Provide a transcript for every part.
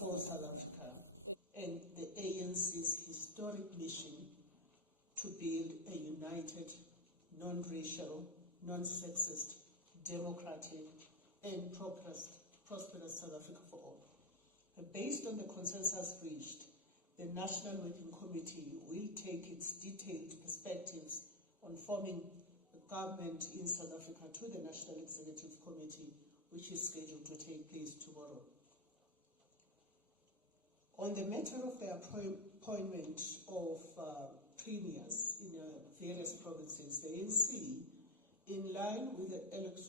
for South Africa and the ANC's historic mission to build a united, non-racial, non-sexist, democratic, and prosperous South Africa for all. Based on the consensus reached, the National Working Committee will take its detailed perspectives on forming a government in South Africa to the National Executive Committee, which is scheduled to take place tomorrow. On the matter of the appointment of premiers in various provinces, the ANC, in line with the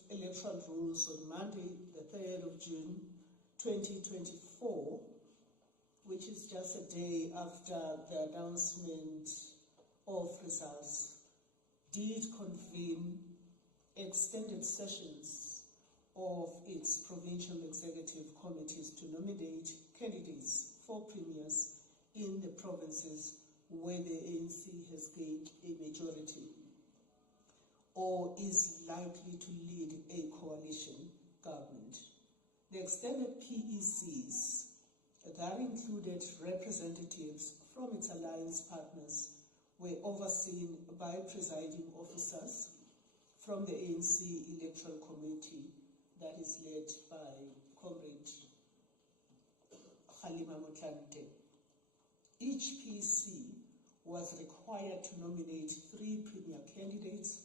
electoral rules on Monday, the 3rd of June 2024, which is just a day after the announcement of results, did convene extended sessions of its provincial executive committees to nominate candidates for premiers in the provinces where the ANC has gained a majority or is likely to lead a coalition government. The extended PECs that included representatives from its alliance partners were overseen by presiding officers from the ANC Electoral Committee that is led by Comrade Kgalema Motlanthe. Each PC was required to nominate 3 premier candidates,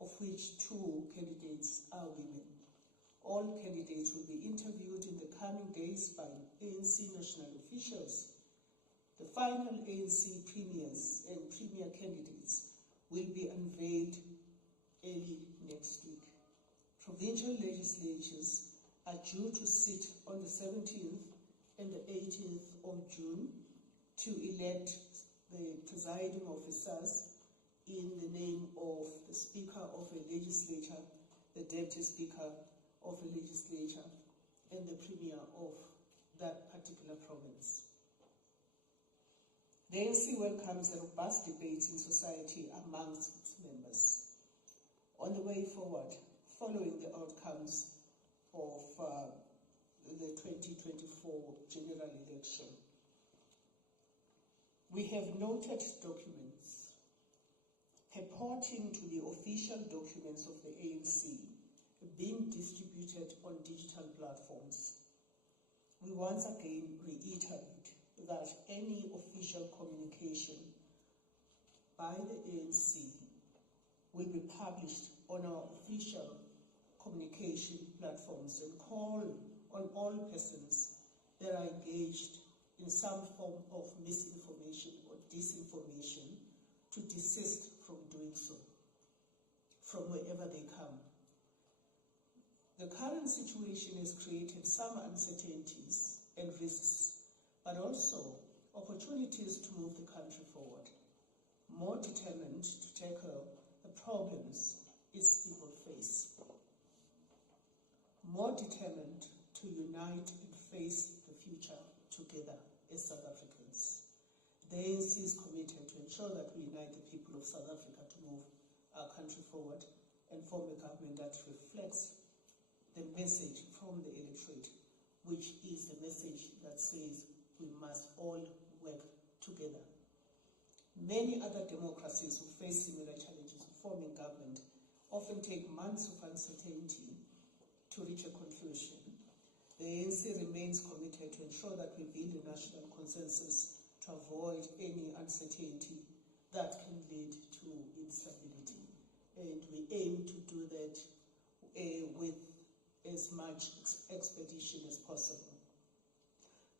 of which 2 candidates are women. All candidates will be interviewed in the coming days by ANC national officials. The final ANC premiers and premier candidates will be unveiled early next week. Provincial legislatures are due to sit on the 17th and the 18th of June to elect the presiding officers in the name of the Speaker of a legislature, the Deputy Speaker of a legislature, and the Premier of that particular province. The ANC welcomes a robust debate in society amongst its members on the way forward following the outcomes of the 2024 general election. We have noted documents purporting to be official documents of the ANC being distributed on digital platforms. We once again reiterate that any official communication by the ANC will be published on our official communication platforms and call on all persons that are engaged in some form of misinformation or disinformation to desist from doing so, from wherever they come. The current situation has created some uncertainties and risks, but also opportunities to move the country forward, more determined to tackle the problems its people face, more determined to unite and face the future together as South Africans. The ANC is committed to ensure that we unite the people of South Africa to move our country forward and form a government that reflects the message from the electorate, which is the message that says we must all work together. Many other democracies who face similar challenges of forming government often take months of uncertainty to reach a conclusion. The ANC remains committed to ensure that we build a national consensus to avoid any uncertainty that can lead to instability. And we aim to do that with as much expedition as possible.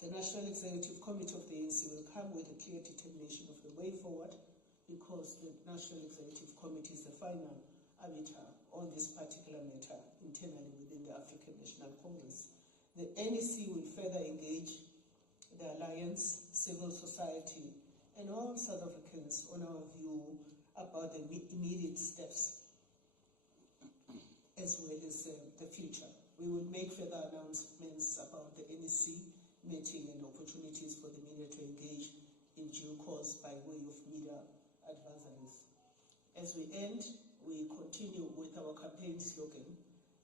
The National Executive Committee of the ANC will come with a clear determination of the way forward, because the National Executive Committee is the final arbiter on this particular matter internally within the African National Congress. The NEC will further engage the Alliance, civil society, and all South Africans on our view about the immediate steps as well as the future. We will make further announcements about the NEC meeting and opportunities for the media to engage in due course by way of media advisories. As we end, we continue with our campaign slogan,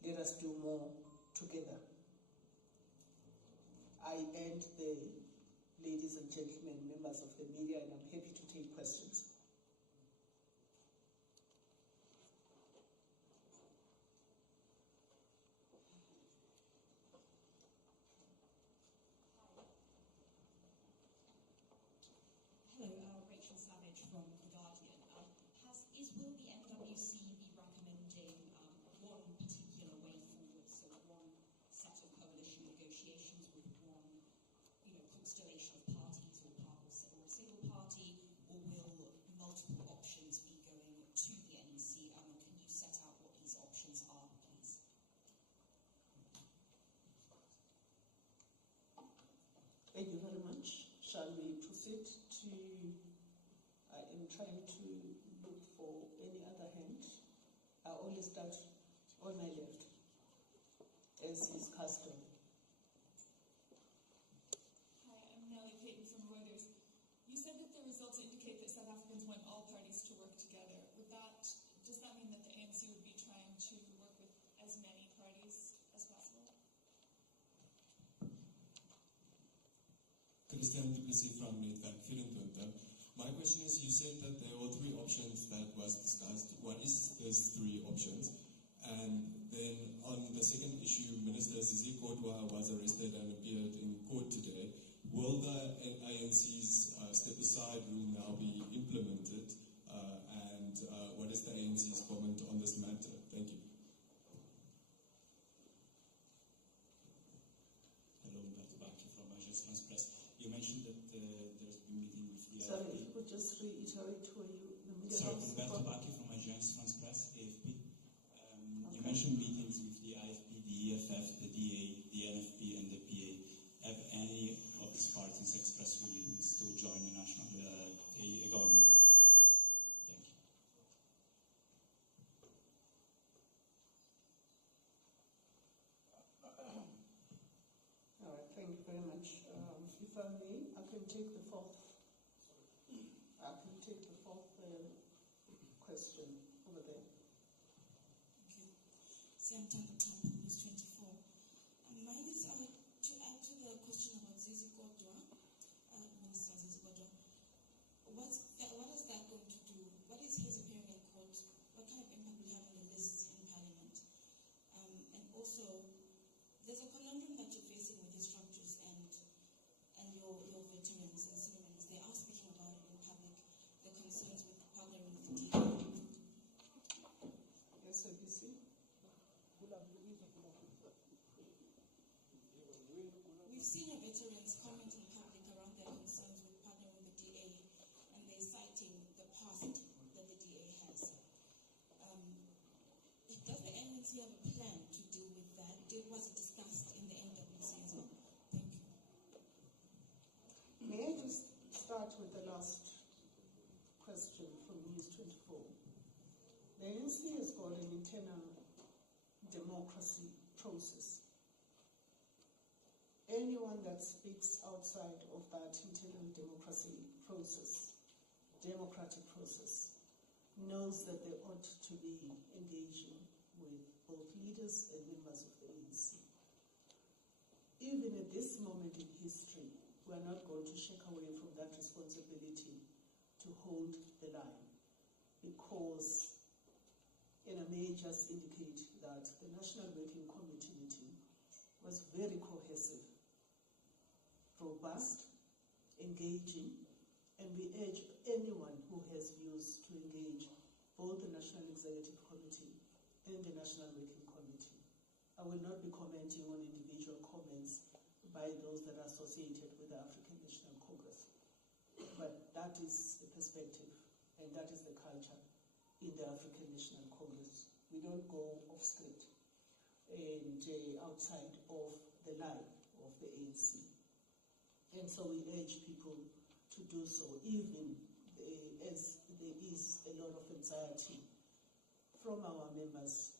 "Let us do more together." I I end there, ladies and gentlemen, members of the media, and I'm happy to take questions. Hello, Rachel Savage from The Guardian. Will the NWC be recommending one particular way forward, so one set of coalition negotiations with one, constellation of parties or a single party, or will multiple options be going to the NEC? Can you set out what these options are, please? Thank you very much. Shall we proceed to... I am trying to look for any other hand. I always start on my left, as is custom. Hi, I'm Nellie Payton from Reuters. You said that the results indicate that South Africans want all parties to work together. Does that mean that the ANC would be trying to work with as many parties as possible? Christian Duplessis from Netwerk 24. My question is, you said that there were three options that was discussed. What is those three options? And then on the second issue, Minister Sisi Kodwa was arrested and appeared in court today. Will the ANC's step-aside rule now be implemented? And what is the ANC's comment on this matter? Thank you. Hello, Dr. Baki from Agence France Presse. You mentioned that there's been meeting with the Sorry, AFP. if you could just reiterate where the media Sorry, house Umberto from. Baki from Agence France Presse, AFP. Okay. You mentioned meetings with the IFP, the EFF, the DA, the NFP, and the PA. Have any of these parties expressed willingness to join the national government? Thank you. All right, thank you very much. If I may, I can take the fourth question over there. Thank you. Sam Tampa, News 24. Mine is to add to the question about Zizi Kodwa, Minister Zizi Kodwa. What is that going to do? What is his appearing in court? What kind of impact will have on the lists in Parliament? And also, there's a conundrum that you're facing with the structures and your veterans and civilians. They are speaking about it in public, the concerns with partnering with the DA. Yes, ABC. We've seen your veterans comment in public around their concerns with partnering with the DA, and they're citing the past that the DA has. Does the ANC have a plan to deal with that? Was it discussed in the NWC as well? Thank you. May I just start with the last question from News 24? The ANC has got an internal democracy process. Anyone that speaks outside of that internal democratic process, knows that they ought to be engaging with both leaders and members of the ANC. Even at this moment in history, we are not going to shake away from that responsibility to hold the line, because, and I may just indicate that the National Working Committee meeting was very cohesive, robust, engaging, and we urge anyone who has views to engage both the National Executive Committee and the National Working Committee. I will not be commenting on individual comments by those that are associated with the African National Congress. But that is the perspective, and that is the culture in the African National Congress. We don't go off script and outside of the line of the ANC. And so we urge people to do so, even as there is a lot of anxiety from our members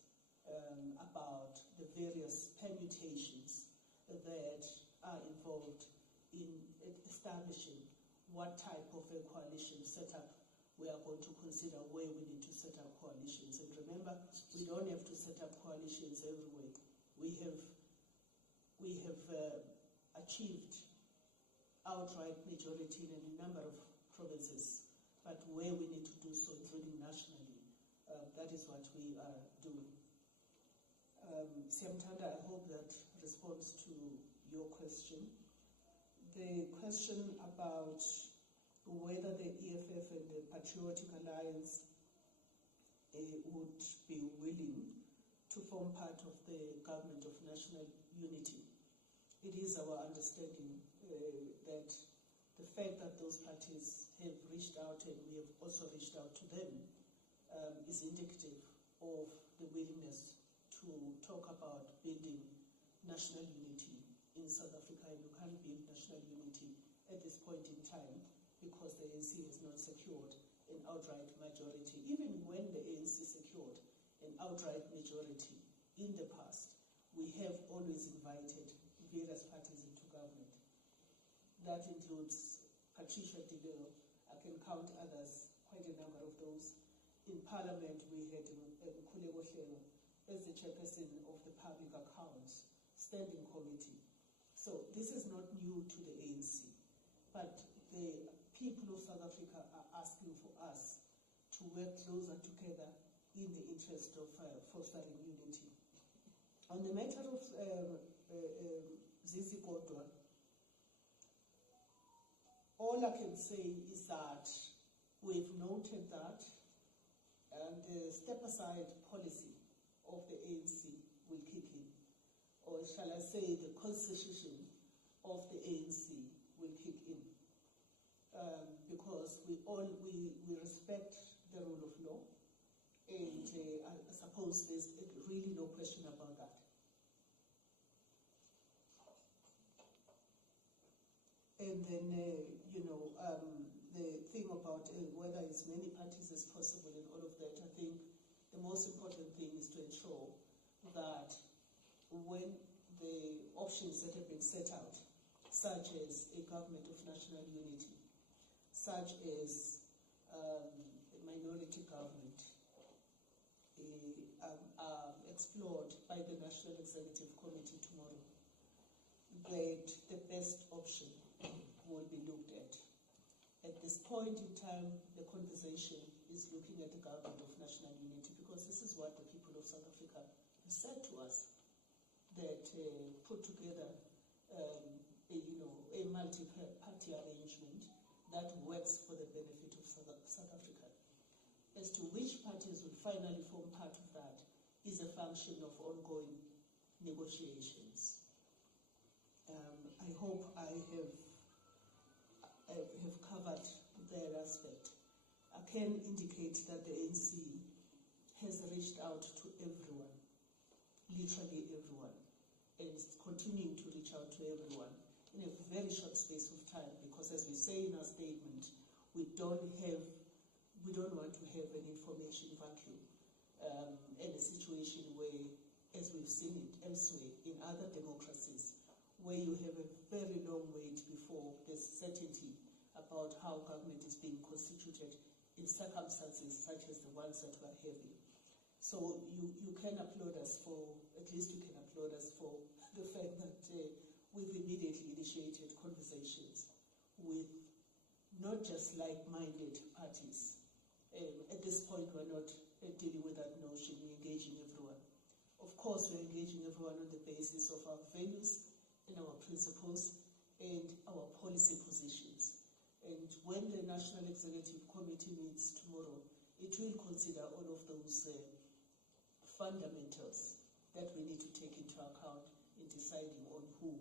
about the various permutations that are involved in establishing what type of a coalition setup we are going to consider, where we need to set up coalitions. And remember, we don't have to set up coalitions everywhere. We have achieved outright majority in a number of provinces, but where we need to do so, including nationally, that is what we are doing. Siamtanda, I hope that responds to your question. The question about whether the EFF and the Patriotic Alliance would be willing to form part of the government of national unity. It is our understanding that the fact that those parties have reached out, and we have also reached out to them, is indicative of the willingness to talk about building national unity in South Africa. And you can't build national unity at this point in time because the ANC has not secured an outright majority. Even when the ANC secured an outright majority in the past, we have always invited various parties into government. That includes Patricia de Lille. I can count others, quite a number of those. In Parliament, we had Nkulego Hlelo as the chairperson of the Public Accounts Standing Committee. So this is not new to the ANC, but the people of South Africa are asking for us to work closer together in the interest of fostering unity. On the matter of Zizi Kodwa, all I can say is that we've noted that, and the step-aside policy of the ANC will kick in, or shall I say the constitution of the ANC will kick in, because we respect the rule of law, and I suppose there's really no question about that. And then, the thing about whether as many parties as possible and all of that, I think the most important thing is to ensure that when the options that have been set out, such as a government of national unity, such as a minority government, are explored by the National Executive Committee tomorrow, that the best option will be looked at. At this point in time, the conversation is looking at the government of national unity, because this is what the people of South Africa have said to us, that put together a multi-party arrangement that works for the benefit of South Africa. As to which parties will finally form part of that is a function of ongoing negotiations. I hope I have covered that aspect. I can indicate that the ANC has reached out to everyone, literally everyone, and is continuing to reach out to everyone in a very short space of time, because as we say in our statement, we don't want to have an information vacuum and a situation where, as we've seen it elsewhere in other democracies, where you have a very long wait before there's certainty about how government is being constituted in circumstances such as the ones that we're having. So you can applaud us for, at least you can applaud us for the fact that we've immediately initiated conversations with not just like-minded parties. At this point, we're not dealing with that notion, we're engaging everyone. Of course, we're engaging everyone on the basis of our values and our principles and our policy positions. And when the National Executive Committee meets tomorrow, it will consider all of those fundamentals that we need to take into account in deciding on who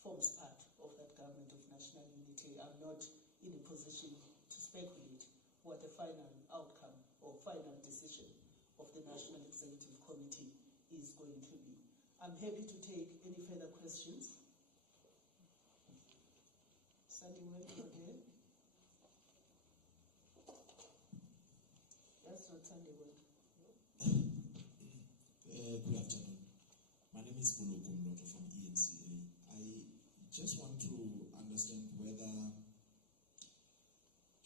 forms part of that government of national unity. I'm not in a position to speculate what the final outcome or final decision of the National Executive Committee is going to be. I'm happy to take any further questions. Standing well over there. That's not Sunday work. Good afternoon. My name is Pulo Kumloto from ANC. I just want to understand whether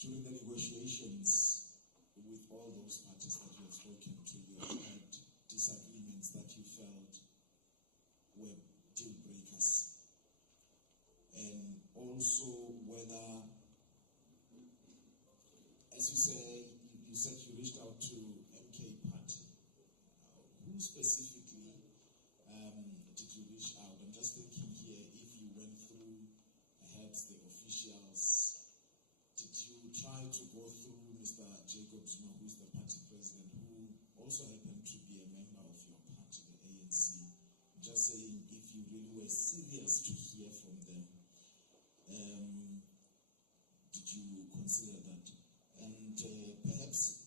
during the negotiations with all those parties that you have spoken to, you have had disagreements that you felt were deal breakers. also whether, as you say, you said you reached out to MK Party. Who specifically did you reach out? I'm just thinking here, if you went through perhaps the officials, did you try to go through Mr. Jacob Zuma, who's the party president, who also happened to be a member of your party, the ANC? I'm just saying, if you really were serious to hear from them, did you consider that? And perhaps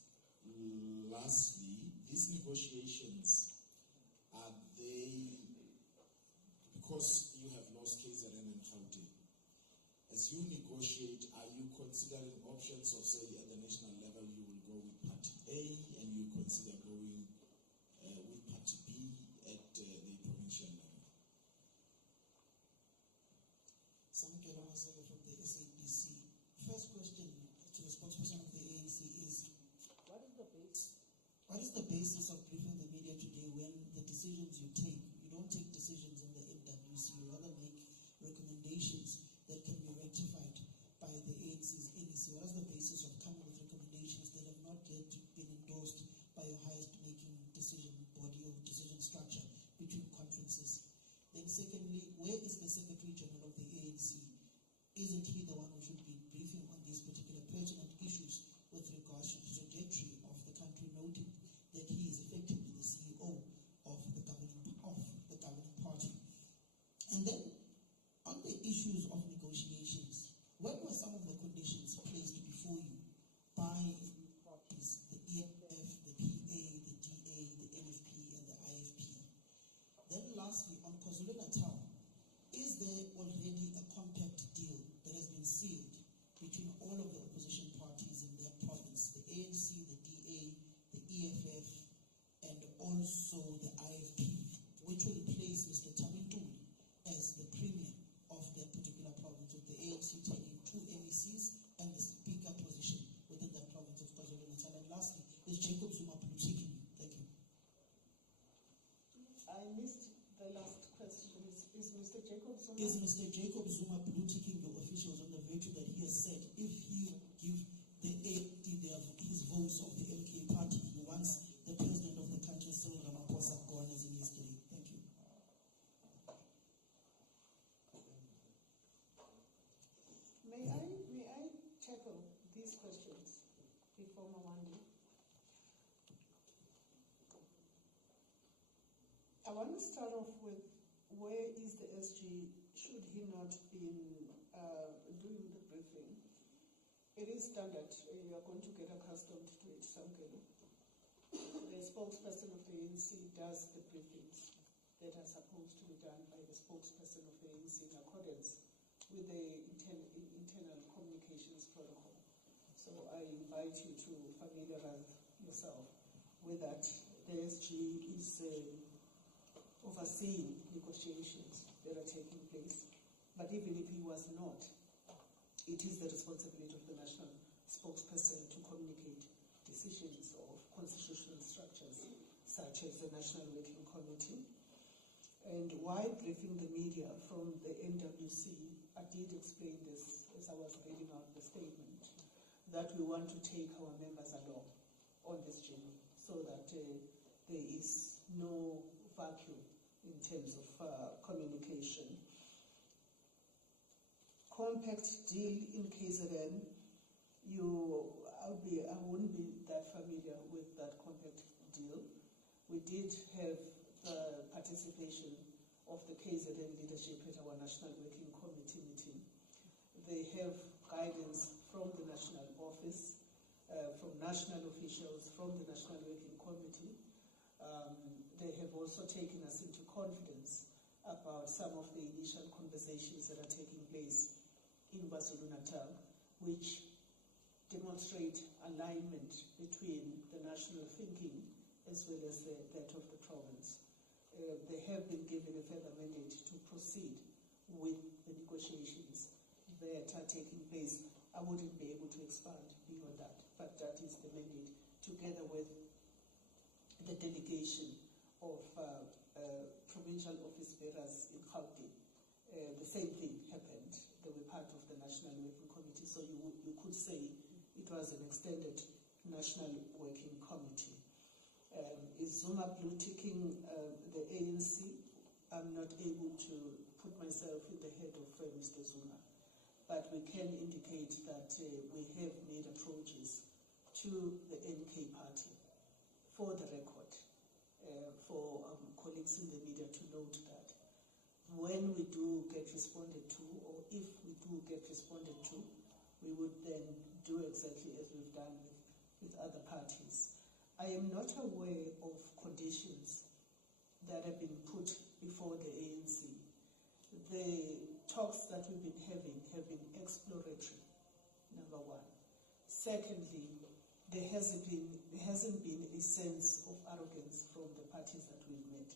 lastly, these negotiations, are they, because you have lost KZN and Gauteng, as you negotiate, are you considering options of, say, at the national level you will go with Party A and you consider going with Party B at the provincial level? Samkelo Masebe from the SABC. First question to the spokesperson of the ANC is, what is the basis of briefing the media today when the decisions you take, you don't take decisions in the NWC, you rather make recommendations that can be rectified by the ANC's NEC? What is the basis of coming with recommendations that have not yet been endorsed by your highest making decision body or decision structure between conferences? Then secondly, where is the Secretary General of the ANC? Isn't he the one who should be briefing on these particular pertinent issues with regards to the trajectory of the country, noting that he is effectively the CEO of the governing party? And then, on the issues of negotiations, what were some of the conditions placed before you by parties, the EFF, the PA, the DA, the NFP, and the IFP? Then lastly, on KwaZulu-Natal, is there already a compact deal that has been sealed between all of the opposition parties in that province, the ANC, the DA, the EFF, and also the IFP, which will place Mr. Tamintuli as the premier of that particular province, with the ANC taking 2 MECs and the speaker position within that province of KwaZulu-Natal? And lastly, is Jacob Zuma blue-ticking you? Thank you. I missed the last question. Is Mr. Jacob Zuma? Is Mr. Jacob Zuma blue-ticking your officials on the virtue that he has said if he give his votes of the MK party, he wants the president of the country, Cyril Ramaphosa, gone as in yesterday? Thank you. May I tackle these questions before Mawandi? I want to start off with, where is the SG? Should he not been doing the briefing? It is standard. You are going to get accustomed to it, Samkelo. The spokesperson of the ANC does the briefings that are supposed to be done by the spokesperson of the ANC in accordance with the internal communications protocol. So I invite you to familiarize yourself with that. The SG is overseeing negotiations that are taking place. But even if he was not, it is the responsibility of the national spokesperson to communicate decisions of constitutional structures, such as the National Working Committee. And while briefing the media from the NWC, I did explain this as I was reading out the statement, that we want to take our members along on this journey so that there is no vacuum in terms of communication. Compact deal in KZN, I wouldn't be that familiar with that compact deal. We did have the participation of the KZN leadership at our National Working Committee meeting. They have guidance from the national office, from national officials, from the National Working Committee. They have also taken us into confidence about some of the initial conversations that are taking place in KwaZulu-Natal, which demonstrate alignment between the national thinking as well as that of the province. They have been given a further mandate to proceed with the negotiations that are taking place. I wouldn't be able to expand beyond that, but that is the mandate, together with the delegation of provincial office bearers in Gauteng. The same thing happened. They were part of the National Working Committee, so you could say it was an extended National Working Committee. Is Zuma blue ticking the ANC? I'm not able to put myself in the head of Mr. Zuma, but we can indicate that we have made approaches to the NK party for the record, for colleagues in the media to note that when we do get responded to, or if we do get responded to, we would then do exactly as we've done with other parties. I am not aware of conditions that have been put before the ANC. The talks that we've been having have been exploratory, number one. Secondly, there hasn't been a sense of arrogance from the parties that we've met,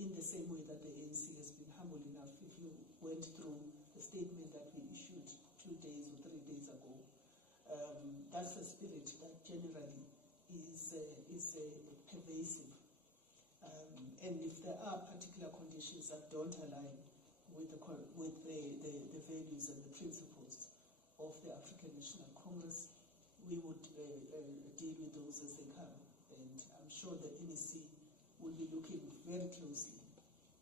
in the same way that the ANC has been humble enough. If you went through the statement that we issued 2 days or 3 days ago, that's a spirit that generally is pervasive. And if there are particular conditions that don't align with the values and the principles of the African National Congress, we would deal with those as they come. And I'm sure the NEC will be looking very closely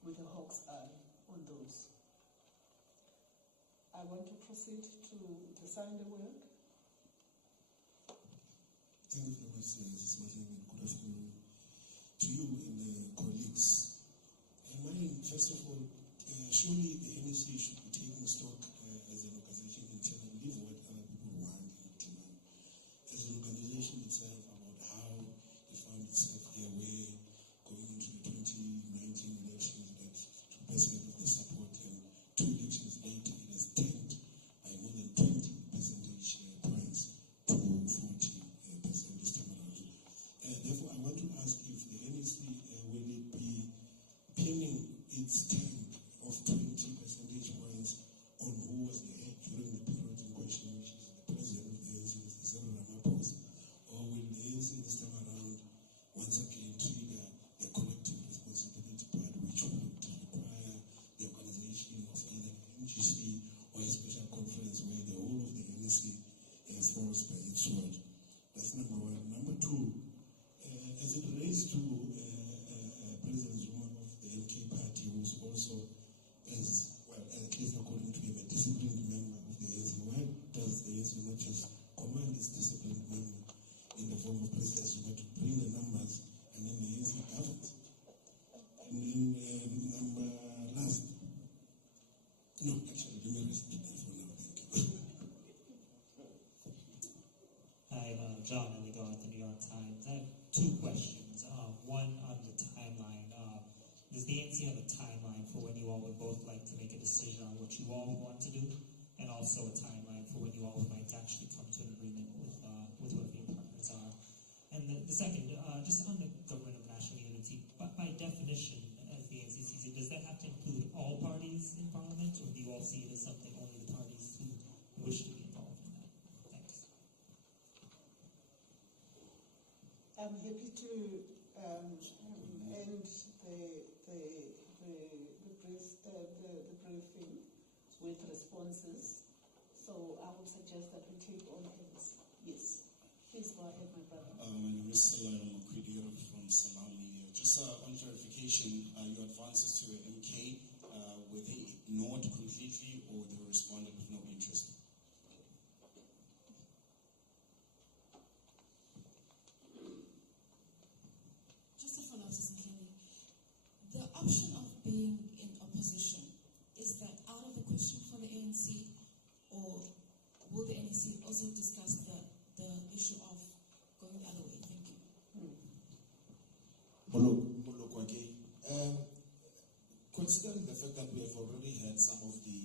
with a hawk's eye on those. I want to proceed to sign the work. Thank you very much, Mrs. Martin, and good afternoon to you and the colleagues. First of all, surely the NEC should be taking stock as an organization itself and leave what other people want and demand. As an organization itself, about how it found itself here, where going into the 2019 elections, that 2% of the support, and 2 elections later, it has tanked by more than 20 percentage points to 40% this time around. Therefore, I want to ask if the NEC will it be pinning its tank of 20 percentage points on who was the head during the period in question, which is the president of the ANC, Mr. Cyril Ramaphosa, or will the ANC this time around once again trigger a collective responsibility part, which would require the organization of either an NGC or a special conference where the whole of the NEC is forced by its word? That's number one. Number two, as it relates to President Zuma of the MK party, who's also, as well, at least according to him, a disciplined member of the ANC, why does the ANC not just command its disciplined member in the form of President Zuma to bring the numbers, and then the ANC governs? And then number last, no, actually, let me rest that for now. Thank you. Hi, John Elligot, the New York Times. I have 2 questions. One on the timeline. Does the ANC have a timeline for when you all would both like to make a decision on what you all would want to do, and also a timeline for when you all might actually come to an agreement with whoever your partners are? And the second, just on the government of national unity, but by definition, as the ANC sees it, does that have to include all parties in Parliament, or do you all see it as something only the parties who wish to be involved in that? Thanks. I'm happy to end the briefing with responses. So I would suggest that we take all hands. Yes. Please go ahead, my brother. My name is Salam Makwidiro from Salam Media. Just on clarification, your advances to the MK, were they ignored completely or they responded with no interest? Just a follow-up, the option of being in opposition, is that out of the question for the ANC, or will the ANC also discuss the issue of going the other way? Thank you. Considering the fact that we have already had some of the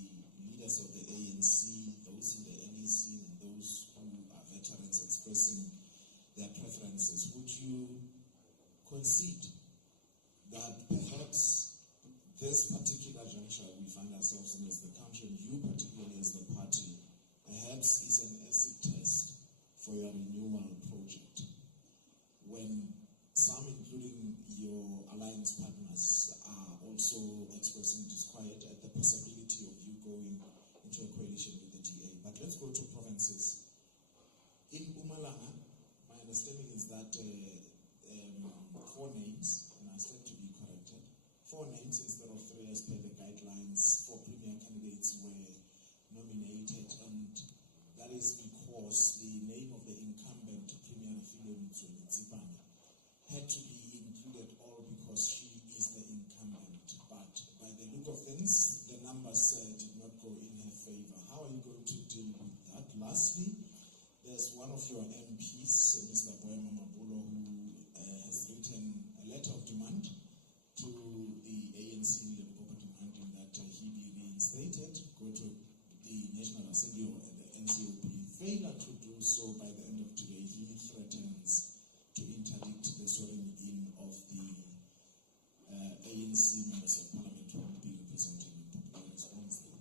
leaders of the ANC, those in the NEC, and those who are veterans expressing their preferences, would you concede that perhaps this particular juncture we find ourselves in as the country, and you particularly as the party, perhaps is an acid test for your renewal project, when some, including your alliance partners, are also expressing disquiet at the perception lastly, there's one of your MPs, Mr. Boema Mabulo, who has written a letter of demand to the ANC Limpopo demanding that he be reinstated, go to the National Assembly or the NCOP. Failure to do so by the end of today, he threatens to interdict the swearing in of the ANC members of parliament who will be representing the popular response there.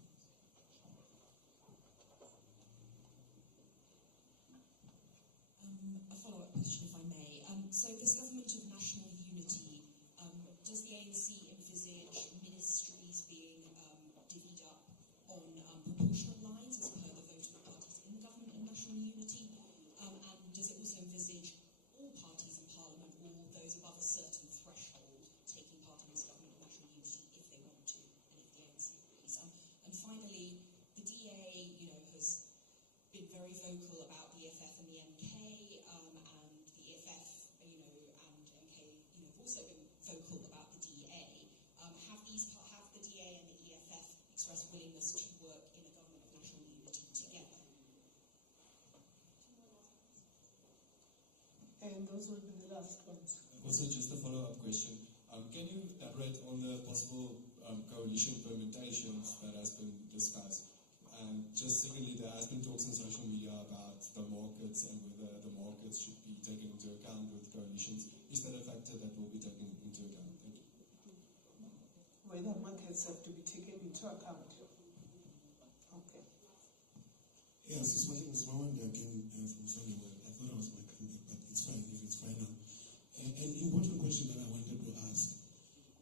A follow-up question, if I may. So this government of national unity, does the ANC envisage ministries being divvied up on proportional lines as per the vote of the parties in the government of national unity? And does it also envisage all parties in parliament, or those above a certain threshold, taking part in this government of national unity if they want to, and if the ANC agrees? And finally, the DA, has been very vocal about the EFF and the MK, and the EFF, and MK, have also been vocal about the DA. Have the DA and the EFF expressed willingness to work in a government of national unity together? And those will be the last ones. Also, just a follow-up question. Can you elaborate on the possible coalition permutations that has been discussed? And just secondly, there has been talks on social media about the markets and whether the markets should be taken into account with coalitions. Is that a factor that will be taken into account? Thank you. Whether markets have to be taken into account. Okay. Yes, it's Martin Mawanda again from Sunnywood. I thought I was my comeback, but it's fine if it's final. An important question that I wanted to ask: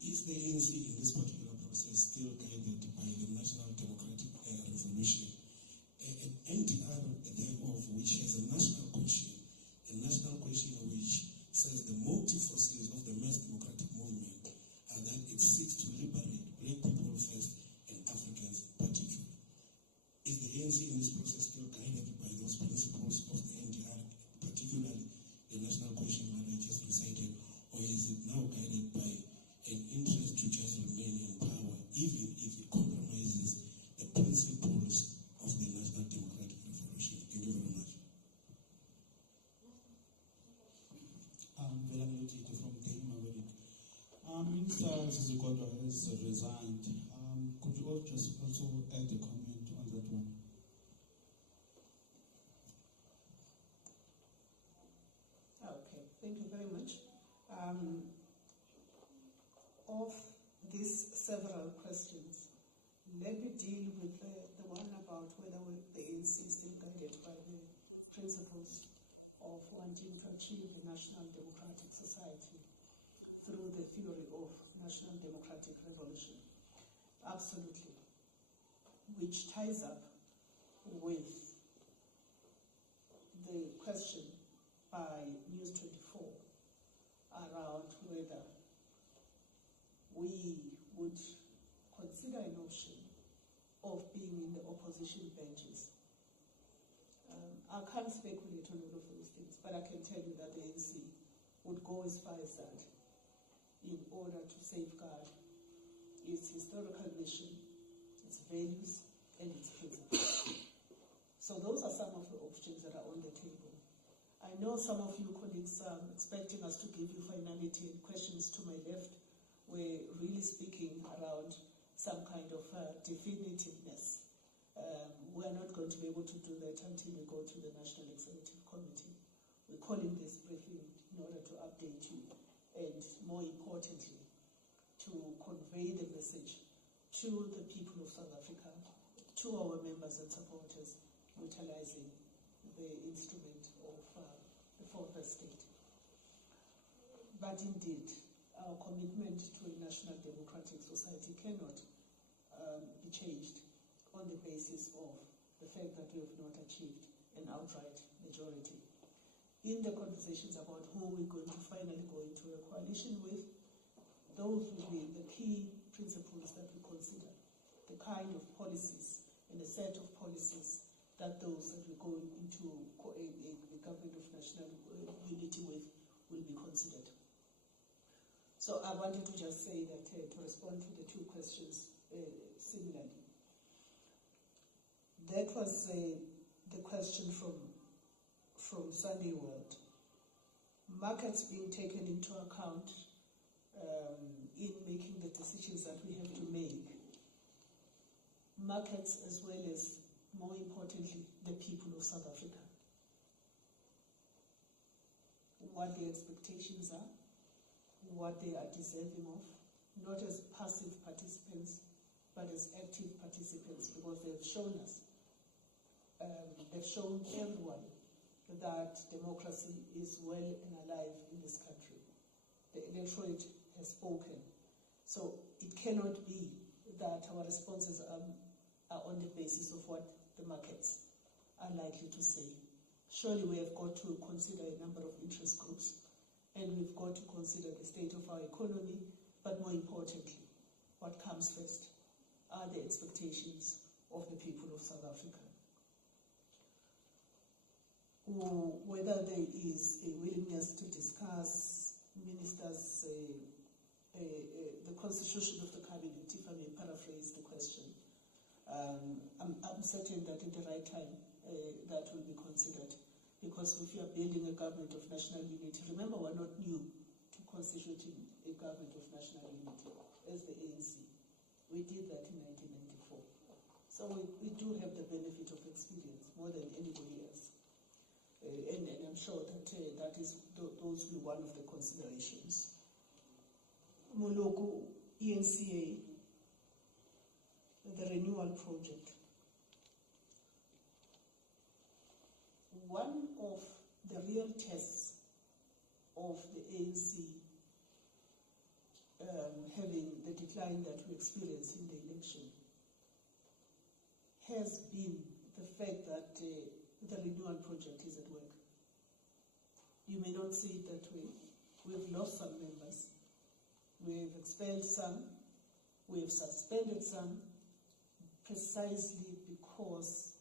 is the ANC in this particular process still guided by the National Democratic Revolution, an NTR thereof which has a national question which says the motive forces of the mass democratic movement are that it seeks to liberate black people first and Africans particularly? Is the ANC in this process still guided by those principles of the NTR, particularly the national question that I just recited, or is it now guided by an interest to just remain in power, even if it compromises the principles of the National Democratic Revolution? Thank you very much. Velamutiti from Maverick. Minister Zizikodwa has resigned. Could you all just also add a comment on that one? Okay, thank you very much. Of these several questions, let me deal with the one about whether the ANC is still guided by the principles of wanting to achieve a national democratic society through the theory of national democratic revolution. Absolutely. Which ties up with the question by News 24 around whether we would consider an option of being in the opposition benches. I can't speculate on all of those things, but I can tell you that the ANC would go as far as that in order to safeguard its historical mission, its values, and its principles. So those are some of the options that are on the table. I know some of you colleagues are expecting us to give you finality, and questions to my left were really speaking around some kind of definitiveness. We are not going to be able to do that until we go to the National Executive Committee. We're calling this briefing in order to update you and, more importantly, to convey the message to the people of South Africa, to our members and supporters, utilizing the instrument of the fourth estate. But indeed, our commitment to a national democratic society cannot be changed on the basis of the fact that we have not achieved an outright majority. In the conversations about who we're going to finally go into a coalition with, those will be the key principles that we consider, the kind of policies and a set of policies that those that we go into a government of national unity with will be considered. So I wanted to just say that to respond to the two questions similarly. That was the question from Sunday World. Markets being taken into account in making the decisions that we have to make. Markets as well as, more importantly, the people of South Africa. What their expectations are, what they are deserving of, not as passive participants, but as active participants, because they've shown us, they've shown everyone that democracy is well and alive in this country. The electorate has spoken. So it cannot be that our responses are on the basis of what the markets are likely to say. Surely we have got to consider a number of interest groups, and we've got to consider the state of our economy, but more importantly, what comes first are the expectations of the people of South Africa. Whether there is a willingness to discuss ministers, the constitution of the cabinet, if I may paraphrase the question, I'm certain that at the right time that will be considered. Because if you are building a government of national unity, remember we're not new to constituting a government of national unity as the ANC. We did that in 1994. So we do have the benefit of experience more than anybody else. And I'm sure that those will be one of the considerations. Mologo, ENCA, the renewal project. One of the real tests of the ANC having the decline that we experienced in the election has been the fact that the renewal project is at work. You may not see it that way. We've lost some members. We've expelled some. We've suspended some, precisely because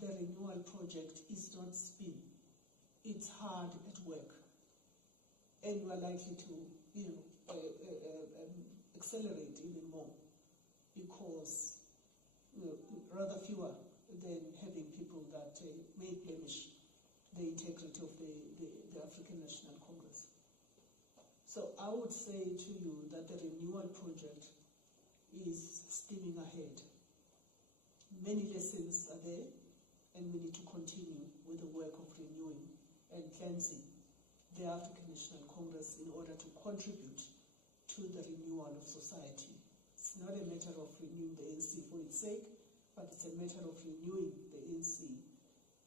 the renewal project is not spin. It's hard at work. And we're likely to, accelerate even more because rather fewer than having people that may blemish the integrity of the African National Congress. So I would say to you that the renewal project is steaming ahead. Many lessons are there, and we need to continue with the work of renewing and cleansing the African National Congress in order to contribute to the renewal of society. It's not a matter of renewing the ANC for its sake, but it's a matter of renewing the ANC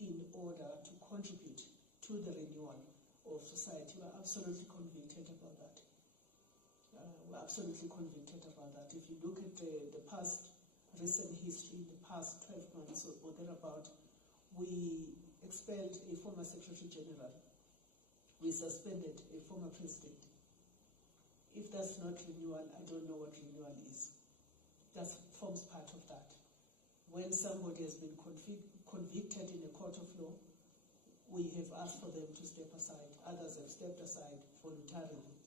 in order to contribute to the renewal of society. We're absolutely convicted about that. We're absolutely convicted about that. If you look at the past recent history, the past 12 months or thereabout, we expelled a former Secretary General. We suspended a former president. If that's not renewal, I don't know what renewal is. That forms part of that. When somebody has been convicted in a court of law, we have asked for them to step aside. Others have stepped aside voluntarily.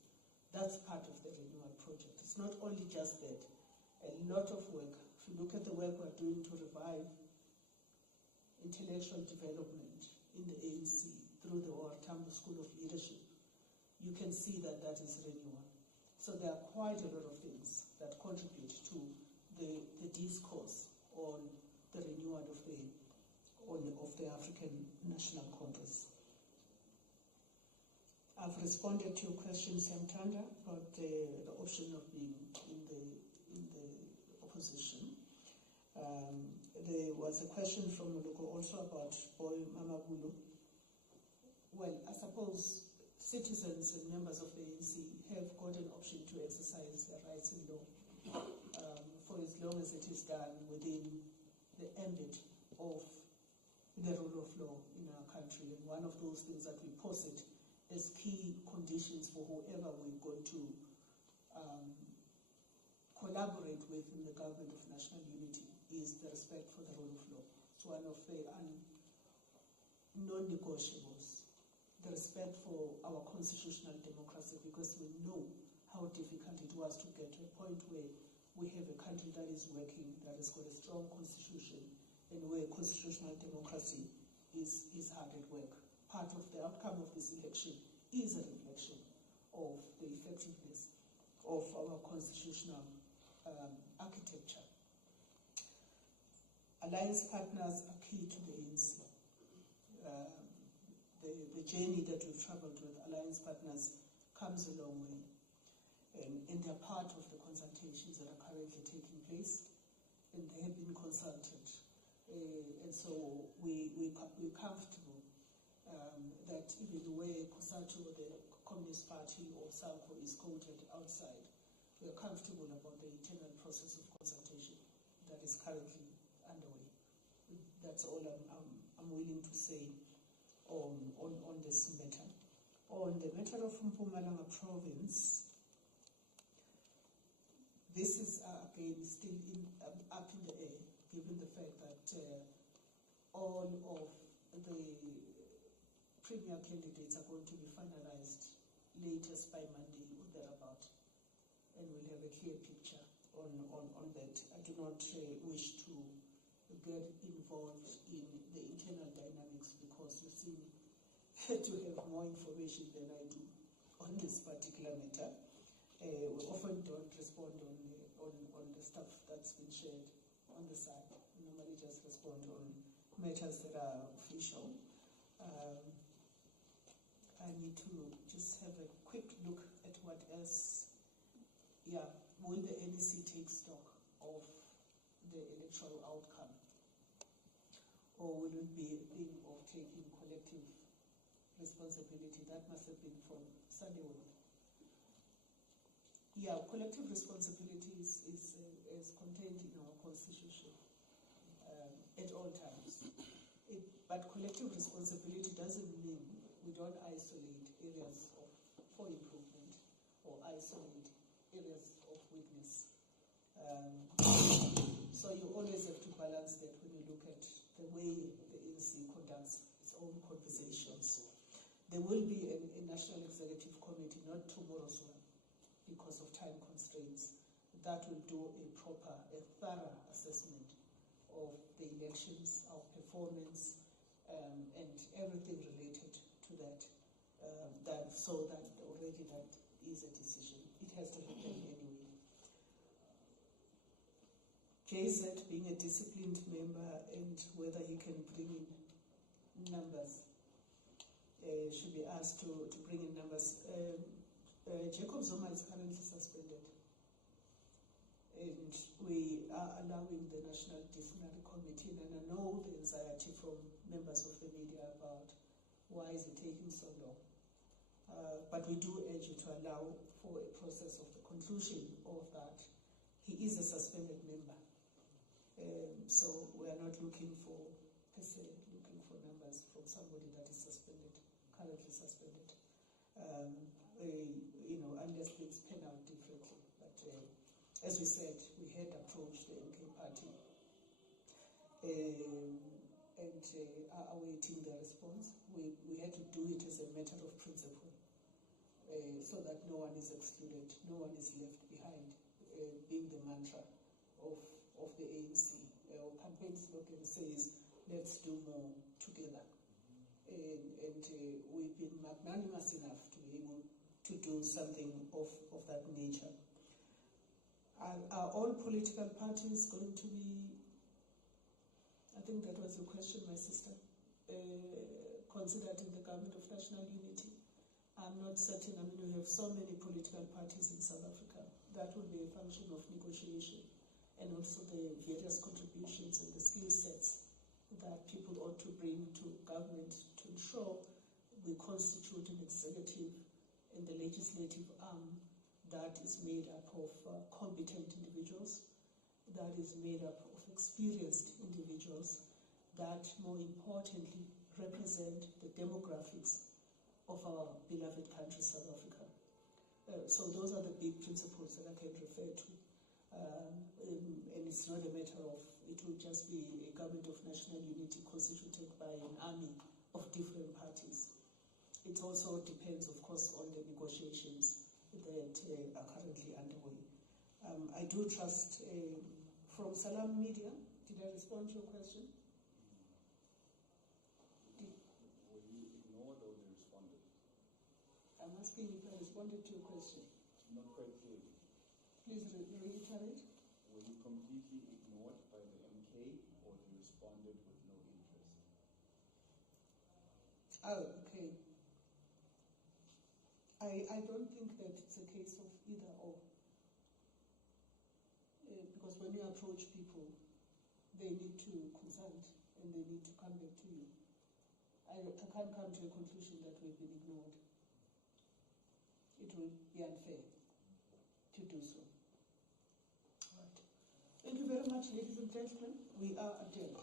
That's part of the renewal project. It's not only just that. A lot of work. If you look at the work we're doing to revive intellectual development in the ANC through the OR Tambo School of Leadership, you can see that that is renewal. So there are quite a lot of things that contribute to the discourse on the renewal of the African National Congress. I've responded to your question, Sam Tanda, about the option of being in the opposition. There was a question from Muluko also about Boy Mamabulu. Well, I suppose citizens and members of the ANC have got an option to exercise their rights in law for as long as it is done within the ambit of the rule of law in our country. And one of those things that we posit as key conditions for whoever we're going to collaborate with in the government of national unity is the respect for the rule of law. It's one of the non-negotiables. The respect for our constitutional democracy, because we know how difficult it was to get to a point where we have a country that is working, that has got a strong constitution, and where where constitutional democracy is hard at work. Part of the outcome of this election is a reflection of the effectiveness of our constitutional architecture. Alliance partners are key to the ANC. The journey that we've traveled with alliance partners comes a long way, and they're part of the consultations that are currently taking place, and they have been consulted. And so we're comfortable that even where COSATU or the Communist Party or SALCO is quoted outside, we are comfortable about the internal process of consultation that is currently underway. That's all I'm willing to say on this matter. On the matter of Mpumalanga province, this is again still up in the air, given the fact that all of the premier candidates are going to be finalized latest by Monday or thereabout, and we'll have a clear picture on that. I do not wish to get involved in the internal dynamics because you seem to have more information than I do on this particular matter. We often don't respond on the stuff that's been shared on the side. We normally just respond on matters that are official. I need to just have a quick look at what else. Yeah, will the NEC take stock of the electoral outcome? Or will it be a thing of taking collective responsibility? That must have been from Sunday. Yeah, collective responsibility is contained in our constitution at all times. But collective responsibility doesn't mean we don't isolate areas for improvement or isolate areas of weakness. So you always have to balance that when you look at the way the ANC conducts its own conversations. There will be a National Executive Committee, not tomorrow's one, because of time constraints, that will do a thorough assessment of the elections, our performance, and everything related to that. So that already that is a decision. It has to happen anyway. JZ being a disciplined member and whether he can bring in numbers, should be asked to bring in numbers. Jacob Zuma is currently suspended, and we are allowing the National Disciplinary Committee, and I know the anxiety from members of the media about why is it taking so long. But we do urge you to allow for a process of the conclusion of that. He is a suspended member. So we are not looking for, per se, looking for numbers from somebody that is suspended, currently suspended. Unless things pan out differently. But as we said, we had approached the NK party and are awaiting the response. We had to do it as a matter of principle, so that no one is excluded, no one is left behind, being the mantra of the ANC. Our campaign slogan says, let's do more together. And we've been magnanimous enough to be able to do something of that nature. Are all political parties going to be, I think that was your question, my sister, considered in the government of national unity? I'm not certain. I mean, we have so many political parties in South Africa. That will be a function of negotiation and also the various contributions and the skill sets that people ought to bring to government to ensure we constitute an executive and the legislative arm that is made up of competent individuals, that is made up of experienced individuals, that more importantly represent the demographics of our beloved country, South Africa. So those are the big principles that I can refer to. And it's not a matter of, it will just be a government of national unity constituted by an army of different parties. It also depends, of course, on the negotiations that are currently underway. I do trust, from Salam Media, did I respond to your question? I'm asking if I responded to your question. Not quite clearly. Please reiterate. Were you completely ignored by the MK, or you responded with no interest? Oh, okay. I don't think that it's a case of either or. Because when you approach people, they need to consult and they need to come back to you. I can't come to a conclusion that we've been ignored. It will be unfair to do so. All right. Thank you very much, ladies and gentlemen. We are adjourned.